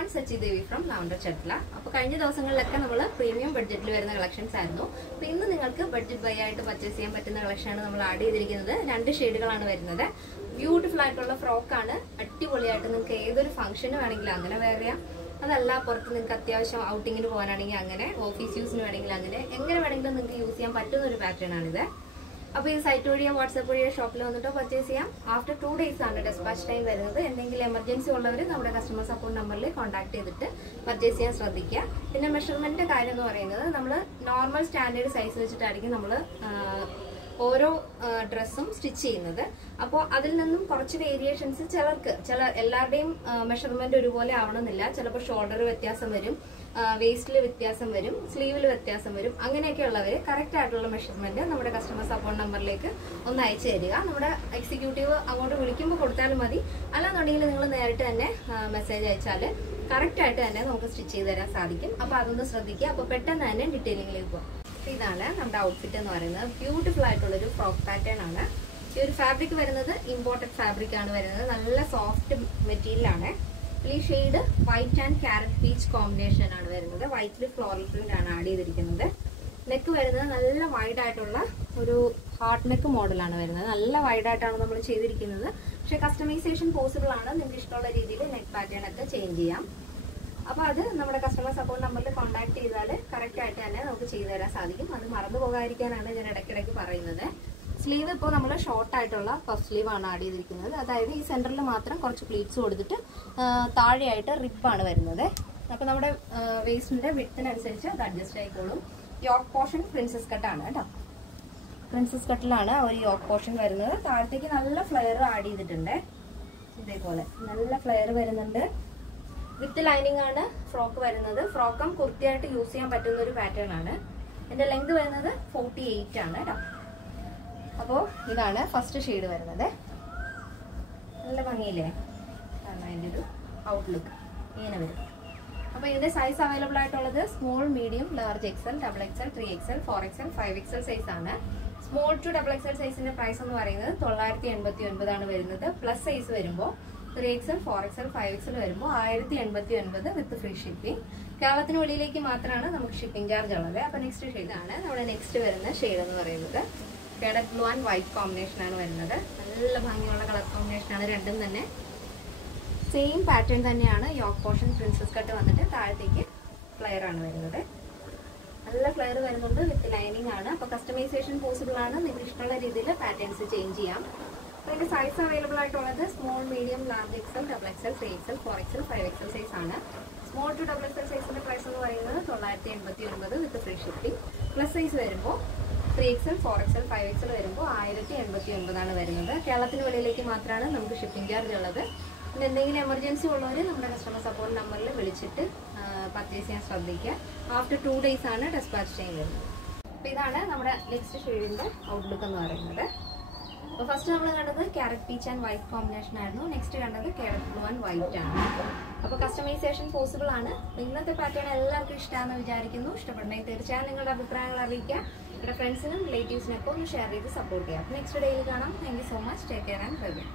everyone, Sachi Devi from Lavender Chatla. അപ്പോൾ കഴിഞ്ഞ ദിവസങ്ങളിലൊക്കെ നമ്മൾ പ്രീമിയം ബഡ്ജറ്റിൽ വരുന്ന കളക്ഷൻസ് ആയിരുന്നു. അപ്പോൾ ഇന്ന് നിങ്ങൾക്ക് ബഡ്ജറ്റ് ബൈ ആയിട്ട് പർച്ചേസ് ചെയ്യാൻ പറ്റുന്ന കളക്ഷനാണ് നമ്മൾ ആഡ് ചെയ്തിരിക്കുന്നത്. രണ്ട് ഷെയ്ഡുകളാണ് വരുന്നത്. ബ്യൂട്ടിഫുൾ ആയിട്ടുള്ള ഫ്രോക്കാണ്. അടിപൊളിയായിട്ട് നിങ്ങൾക്ക് ഏതൊരു ഫംഗ്ഷന് വേണമെങ്കിലും അങ്ങനെ വെയർ ചെയ്യാം. അതല്ല പുറത്ത് നിങ്ങൾക്ക് അത്യാവശ്യം ഔട്ടിങ്ങിന് പോകാനാണെങ്കിൽ അങ്ങനെ, ഓഫീസ് യൂസിന് വേണമെങ്കിൽ അങ്ങനെ, എങ്ങനെ വേണമെങ്കിലും നിങ്ങൾക്ക് യൂസ് ചെയ്യാൻ പറ്റുന്ന ഒരു പാറ്റേൺ ആണിത്. അപ്പോൾ ഈ സൈറ്റ് വഴിയോ വാട്സാപ്പ് വഴിയോ ഷോപ്പിൽ വന്നിട്ടോ പർച്ചേസ് ചെയ്യാം. ആഫ്റ്റർ 2 days ആണ് ഡെസ്പാച്ച് ടൈം വരുന്നത്. എന്തെങ്കിലും എമർജൻസി ഉള്ളവർ നമ്മുടെ കസ്റ്റമർ സപ്പോർട്ട് നമ്പറിൽ കോൺടാക്ട് ചെയ്തിട്ട് പർച്ചേസ് ചെയ്യാൻ ശ്രദ്ധിക്കുക. പിന്നെ മെഷർമെന്റ് കാര്യം എന്ന് പറയുന്നത് നമ്മൾ നോർമൽ സ്റ്റാൻഡേർഡ് സൈസ് വെച്ചിട്ടായിരിക്കും നമ്മൾ ഓരോ ഡ്രസ്സും സ്റ്റിച്ച് ചെയ്യുന്നത്. അപ്പോൾ അതിൽ നിന്നും കുറച്ച് വേരിയേഷൻസ് എല്ലാവരുടെയും മെഷർമെന്റ് ഒരുപോലെ ആവണമെന്നില്ല. ചിലപ്പോൾ ഷോൾഡർ വ്യത്യാസം വരും, വേസ്റ്റിൽ വ്യത്യാസം വരും, സ്ലീവിൽ വ്യത്യാസം വരും. അങ്ങനെയൊക്കെ ഉള്ളവർ കറക്റ്റ് ആയിട്ടുള്ള മെഷർമെന്റ് നമ്മുടെ കസ്റ്റമർ സപ്പോർട്ട് നമ്പറിലേക്ക് ഒന്ന് അയച്ചു തരിക. നമ്മുടെ എക്സിക്യൂട്ടീവ് അങ്ങോട്ട് വിളിക്കുമ്പോൾ കൊടുത്താലും മതി. അല്ലാന്നുണ്ടെങ്കിൽ നിങ്ങൾ നേരിട്ട് തന്നെ മെസ്സേജ് അയച്ചാൽ കറക്റ്റ് ആയിട്ട് തന്നെ നമുക്ക് സ്റ്റിച്ച് ചെയ്ത് തരാൻ സാധിക്കും. അപ്പോൾ അതൊന്ന് ശ്രദ്ധിക്കുക. അപ്പോൾ പെട്ടെന്ന് തന്നെ ഡീറ്റെയിലിംഗിലേക്ക് പോകാം. ഇതാണ് നമ്മുടെ ഔട്ട്ഫിറ്റ് എന്ന് പറയുന്നത്. ബ്യൂട്ടിഫുൾ ആയിട്ടുള്ളൊരു ഫ്രോക്ക് പാറ്റേൺ ആണ്. ഈ ഒരു ഫാബ്രിക് വരുന്നത് ഇമ്പോർട്ടഡ് ഫാബ്രിക് ആണ് വരുന്നത്. നല്ല സോഫ്റ്റ് മെറ്റീരിയലാണ്. ഈ shade white and carrot peach combination ആണ് വരുന്നത്. വൈറ്റിൽ ഫ്ലോറൽ പ്രിന്റ് ആണ് ആഡ് ചെയ്തിരിക്കുന്നത്. നെക്ക് വരുന്നത് നല്ല വൈഡ് ആയിട്ടുള്ള ഒരു ഹാർട്ട് നെക്ക് മോഡലാണ് വരുന്നത്. നല്ല വൈഡ് ആയിട്ടാണ് നമ്മൾ ചെയ്തിരിക്കുന്നത്. പക്ഷെ കസ്റ്റമൈസേഷൻ പോസിബിൾ ആണ്. നിങ്ങൾക്ക് ഇഷ്ടമുള്ള രീതിയിൽ നെക്ക് പാറ്റേൺ ഒക്കെ ചേഞ്ച് ചെയ്യാം. അപ്പോൾ അത് നമ്മുടെ കസ്റ്റമർ സപ്പോർട്ട് നമ്പറിൽ കോൺടാക്ട് ചെയ്താൽ കറക്റ്റ് ആയിട്ട് തന്നെ നമുക്ക് ചെയ്തു തരാൻ സാധിക്കും. അത് മറന്നു പോകാതിരിക്കാനാണ് ഞാൻ ഇടയ്ക്കിടയ്ക്ക് പറയുന്നത്. സ്ലീവ് ഇപ്പോൾ നമ്മൾ ഷോർട്ട് ആയിട്ടുള്ള പഫ് സ്ലീവ് ആണ് ആഡ് ചെയ്തിരിക്കുന്നത്. അതായത് ഈ സെന്ററിൽ മാത്രം കുറച്ച് പ്ലീറ്റ്സ് കൊടുത്തിട്ട് താഴെയായിട്ട് റിപ്പാണ് വരുന്നത്. അപ്പോൾ നമ്മുടെ വേസ്റ്റിന്റെ വിഡ്ത്തിനനുസരിച്ച് അത് അഡ്ജസ്റ്റ് ആയിക്കോളും. യോക്ക് പോർഷൻ പ്രിൻസസ് കട്ടാണ് കേട്ടോ. പ്രിൻസസ് കട്ടിലാണ് ഒരു യോക്ക് പോർഷൻ വരുന്നത്. താഴത്തേക്ക് നല്ല ഫ്ലെയർ ആഡ് ചെയ്തിട്ടുണ്ട്. ഇതേപോലെ നല്ല ഫ്ലെയർ വരുന്നുണ്ട്. വിത്ത് ലൈനിങ് ആണ് ഫ്രോക്ക് വരുന്നത്. ഫ്രോക്കും കുർത്തിയായിട്ട് യൂസ് ചെയ്യാൻ പറ്റുന്ന ഒരു പാറ്റേൺ ആണ്. എൻ്റെ ലെങ്ത് വരുന്നത് 48 ആണ് കേട്ടോ. അപ്പോൾ ഇതാണ് ഫസ്റ്റ് ഷെയ്ഡ് വരുന്നത്. നല്ല ഭംഗിയില്ലേ? കാരണം അതിൻ്റെ ഒരു ഔട്ട്ലുക്ക് ഇങ്ങനെ വരും. അപ്പോൾ ഇതിൻ്റെ സൈസ് അവൈലബിൾ ആയിട്ടുള്ളത് small, medium, large XL, double XL, 3XL, 4XL, 5XL size ആണ്. സ്മോൾ ടു ഡബിൾ എക്സൽ സൈസിന്റെ പ്രൈസ് എന്ന് പറയുന്നത് 989 ആണ് വരുന്നത്. പ്ലസ് സൈസ് വരുമ്പോൾ 3XL, 4XL, 5XL വരുമ്പോൾ 1089 വിത്ത് ഫ്രീ ഷിപ്പിംഗ്. കേരളത്തിന് വെളിയിലേക്ക് മാത്രമാണ് നമുക്ക് ഷിപ്പിംഗ് ചാർജ് ഉള്ളത്. അപ്പോൾ നെക്സ്റ്റ് ഷെയ്ഡാണ് നമ്മുടെ നെക്സ്റ്റ് വരുന്ന ഷെയ്ഡ് എന്ന് പറയുന്നത്. Cadet blue and white combination ആണ് വരുന്നത്. നല്ല ഭംഗിയുള്ള കളർ കോമ്പിനേഷൻ ആണ്. രണ്ടും തന്നെ സെയിം പാറ്റേൺ തന്നെയാണ്. യോക്ക് പോർഷൻ പ്രിൻസസ് കട്ട് വന്നിട്ട് താഴത്തേക്ക് ഫ്ലെയർ ആണ് വരുന്നത്. നല്ല ഫ്ലെയർ വരുന്നുണ്ട്. വിത്ത് ലൈനിങ് ആണ്. അപ്പോൾ കസ്റ്റമൈസേഷൻ പോസിബിൾ ആണ്. നിങ്ങൾക്ക് ഇഷ്ടമുള്ള രീതിയിൽ പാറ്റേൺസ് ചേഞ്ച് ചെയ്യാം. അപ്പോൾ ഇതിൻ്റെ സൈസ് അവൈലബിൾ ആയിട്ടുള്ളത് small, medium, large XL, double XL, 3XL, 4XL, 5XL size ആണ്. സ്മോൾ ടു ഡബിൾ എക്സൽ സൈസിന്റെ പ്രൈസ് എന്ന് പറയുന്നത് 989 with free shipping. Plus size വരുമ്പോൾ 3XL, 4XL, 5XL വരുമ്പോൾ 1089 ആണ് വരുന്നത്. കേരളത്തിന് വെളിയിലേക്ക് മാത്രമാണ് നമുക്ക് ഷിപ്പിംഗ് ചാർജ് ഉള്ളത്. പിന്നെ എന്തെങ്കിലും എമർജൻസി ഉള്ളവർ നമ്മുടെ കസ്റ്റമർ സപ്പോർട്ട് നമ്പറിൽ വിളിച്ചിട്ട് പർച്ചേസ് ചെയ്യാൻ ശ്രദ്ധിക്കുക. ആഫ്റ്റർ 2 days ആണ് ഡെസ്പാച്ച് ടൈം വരുന്നത്. അപ്പോൾ ഇതാണ് നമ്മുടെ നെക്സ്റ്റ് ഷെയ്ഡിൻ്റെ ഔട്ട്ലുക്ക് എന്ന് പറയുന്നത്. അപ്പോൾ ഫസ്റ്റ് നമ്മൾ കണ്ടത് carrot peach and white combination ആയിരുന്നു. നെക്സ്റ്റ് കണ്ടത് ക്യാരറ്റ് ബ്ലൂ ആൻഡ് വൈറ്റ് ആണ്. അപ്പോൾ കസ്റ്റമൈസേഷൻ പോസിബിൾ ആണ്. ഇന്നത്തെ പാറ്റേൺ എല്ലാവർക്കും ഇഷ്ടമാണെന്ന് വിചാരിക്കുന്നു. ഇഷ്ടപ്പെടണമെങ്കിൽ തീർച്ചയായും നിങ്ങളുടെ അഭിപ്രായങ്ങൾ അറിയിക്കുക. നിങ്ങളുടെ ഫ്രണ്ട്സിനും റിലേറ്റീവ്സിനൊക്കെ ഒന്ന് ഷെയർ ചെയ്ത് സപ്പോർട്ട് ചെയ്യാം. നെക്സ്റ്റ് ഡേയിൽ കാണാം. Thank you so much. Take care and bye bye.